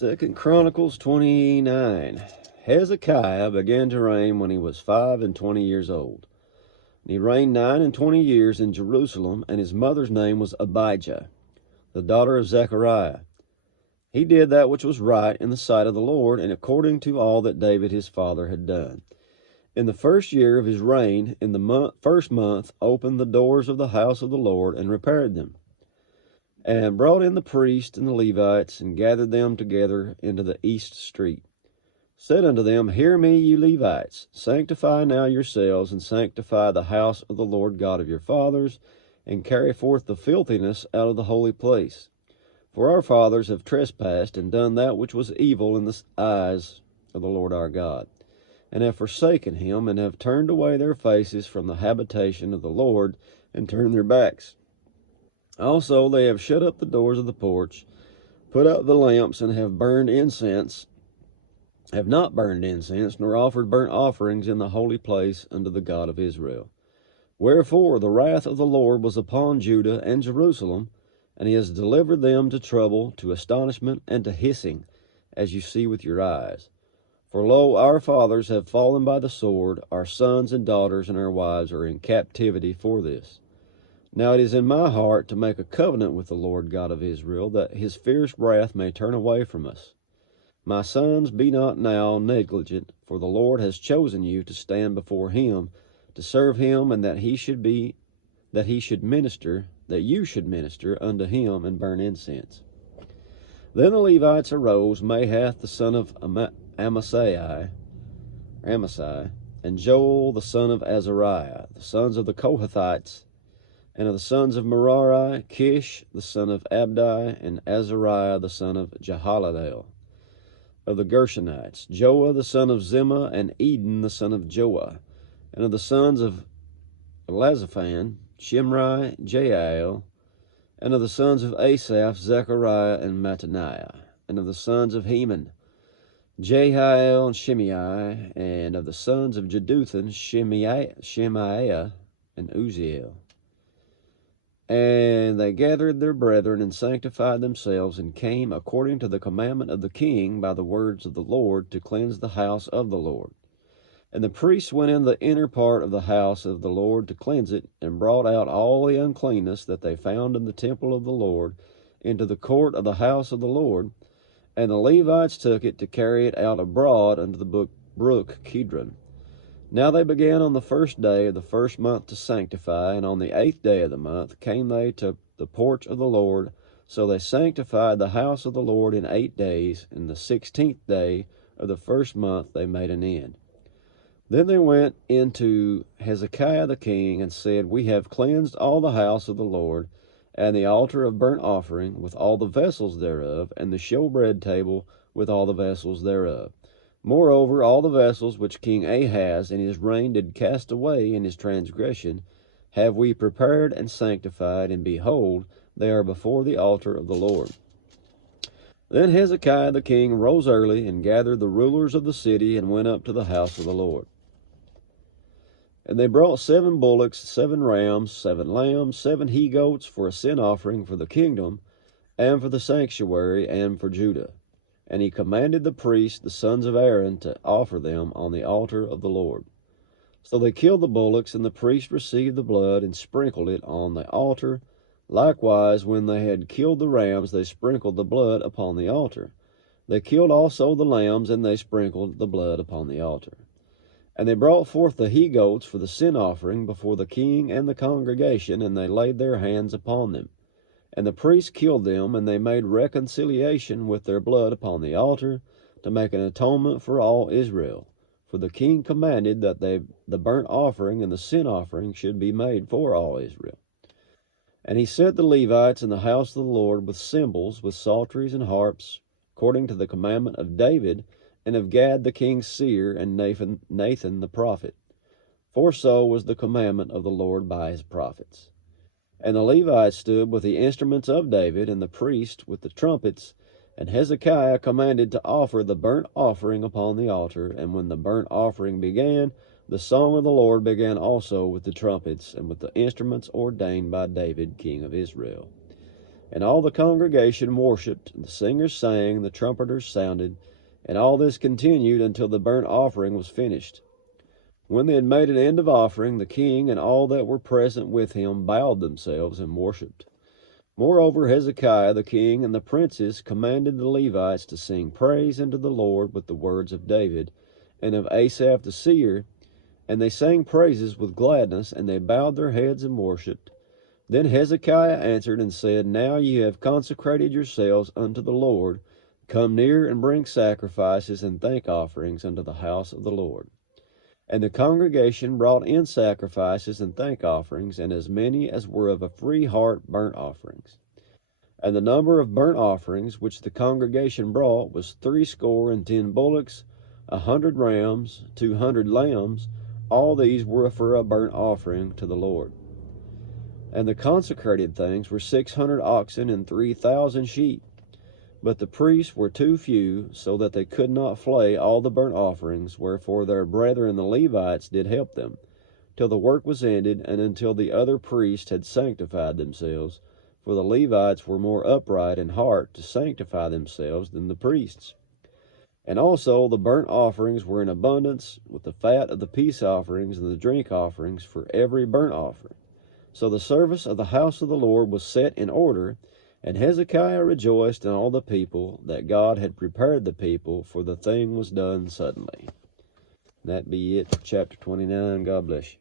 Second Chronicles 29. Hezekiah began to reign when he was 25 years old. And he reigned 29 years in Jerusalem, and his mother's name was Abijah, the daughter of Zechariah. He did that which was right in the sight of the Lord, and according to all that David his father had done. In the first year of his reign, in the first month, opened the doors of the house of the Lord and repaired them, and brought in the priests and the Levites, and gathered them together into the east street. Said unto them, Hear me, ye Levites, sanctify now yourselves, and sanctify the house of the Lord God of your fathers, and carry forth the filthiness out of the holy place. For our fathers have trespassed, and done that which was evil in the eyes of the Lord our God, and have forsaken him, and have turned away their faces from the habitation of the Lord, and turned their backs. Also they have shut up the doors of the porch, put out the lamps, and have not burned incense, nor offered burnt offerings in the holy place unto the God of Israel. Wherefore the wrath of the Lord was upon Judah and Jerusalem, and he has delivered them to trouble, to astonishment, and to hissing, as you see with your eyes. For lo, our fathers have fallen by the sword, our sons and daughters and our wives are in captivity for this. Now it is in my heart to make a covenant with the Lord God of Israel, that his fierce wrath may turn away from us. My sons, be not now negligent, for the Lord has chosen you to stand before him, to serve him, and that you should minister unto him and burn incense. Then the Levites arose, Mahath the son of Amasai, and Joel the son of Azariah, the sons of the Kohathites, and of the sons of Merari, Kish the son of Abdi, and Azariah the son of Jehaladel. Of the Gershonites, Joah the son of Zimmah, and Eden the son of Joah. And of the sons of Elazaphan, Shimri, Jael. And of the sons of Asaph, Zechariah and Mattaniah. And of the sons of Heman, Jehiel and Shimei. And of the sons of Jeduthun, Shemaiah and Uzziel. And they gathered their brethren, and sanctified themselves, and came according to the commandment of the king by the words of the Lord, to cleanse the house of the Lord. And the priests went in the inner part of the house of the Lord to cleanse it, and brought out all the uncleanness that they found in the temple of the Lord into the court of the house of the Lord. And the Levites took it to carry it out abroad unto the brook Kidron. Now they began on the first day of the first month to sanctify, and on the 8th day of the month came they to the porch of the Lord. So they sanctified the house of the Lord in 8 days, and the 16th day of the first month they made an end. Then they went into Hezekiah the king, and said, We have cleansed all the house of the Lord, and the altar of burnt offering, with all the vessels thereof, and the showbread table, with all the vessels thereof. Moreover, all the vessels which King Ahaz in his reign did cast away in his transgression, have we prepared and sanctified, and behold, they are before the altar of the Lord. Then Hezekiah the king rose early, and gathered the rulers of the city, and went up to the house of the Lord. And they brought 7 bullocks, 7 rams, 7 lambs, 7 he-goats for a sin offering for the kingdom, and for the sanctuary, and for Judah. And he commanded the priests, the sons of Aaron, to offer them on the altar of the Lord. So they killed the bullocks, and the priests received the blood, and sprinkled it on the altar. Likewise, when they had killed the rams, they sprinkled the blood upon the altar. They killed also the lambs, and they sprinkled the blood upon the altar. And they brought forth the he-goats for the sin offering before the king and the congregation, and they laid their hands upon them. And the priests killed them, and they made reconciliation with their blood upon the altar, to make an atonement for all Israel. For the king commanded that the burnt offering and the sin offering should be made for all Israel. And he set the Levites in the house of the Lord with cymbals, with psalteries and harps, according to the commandment of David, and of Gad the king's seer, and Nathan the prophet. For so was the commandment of the Lord by his prophets. And the Levites stood with the instruments of David, and the priests with the trumpets. And Hezekiah commanded to offer the burnt offering upon the altar. And when the burnt offering began, the song of the Lord began also with the trumpets, and with the instruments ordained by David king of Israel. And all the congregation worshipped, the singers sang, the trumpeters sounded, and all this continued until the burnt offering was finished. When they had made an end of offering, the king and all that were present with him bowed themselves and worshipped. Moreover, Hezekiah the king and the princes commanded the Levites to sing praise unto the Lord with the words of David and of Asaph the seer, and they sang praises with gladness, and they bowed their heads and worshipped. Then Hezekiah answered and said, Now ye have consecrated yourselves unto the Lord. Come near and bring sacrifices and thank offerings unto the house of the Lord. And the congregation brought in sacrifices and thank offerings, and as many as were of a free heart burnt offerings. And the number of burnt offerings which the congregation brought was 60 bullocks, 100 rams, 200 lambs. All these were for a burnt offering to the Lord. And the consecrated things were 600 oxen and 3,000 sheep. But the priests were too few, so that they could not flay all the burnt offerings, wherefore their brethren the Levites did help them, till the work was ended, and until the other priests had sanctified themselves. For the Levites were more upright in heart to sanctify themselves than the priests. And also the burnt offerings were in abundance, with the fat of the peace offerings and the drink offerings for every burnt offering. So the service of the house of the Lord was set in order, and Hezekiah rejoiced in all the people that God had prepared the people, for the thing was done suddenly. That be it for chapter 29. God bless you.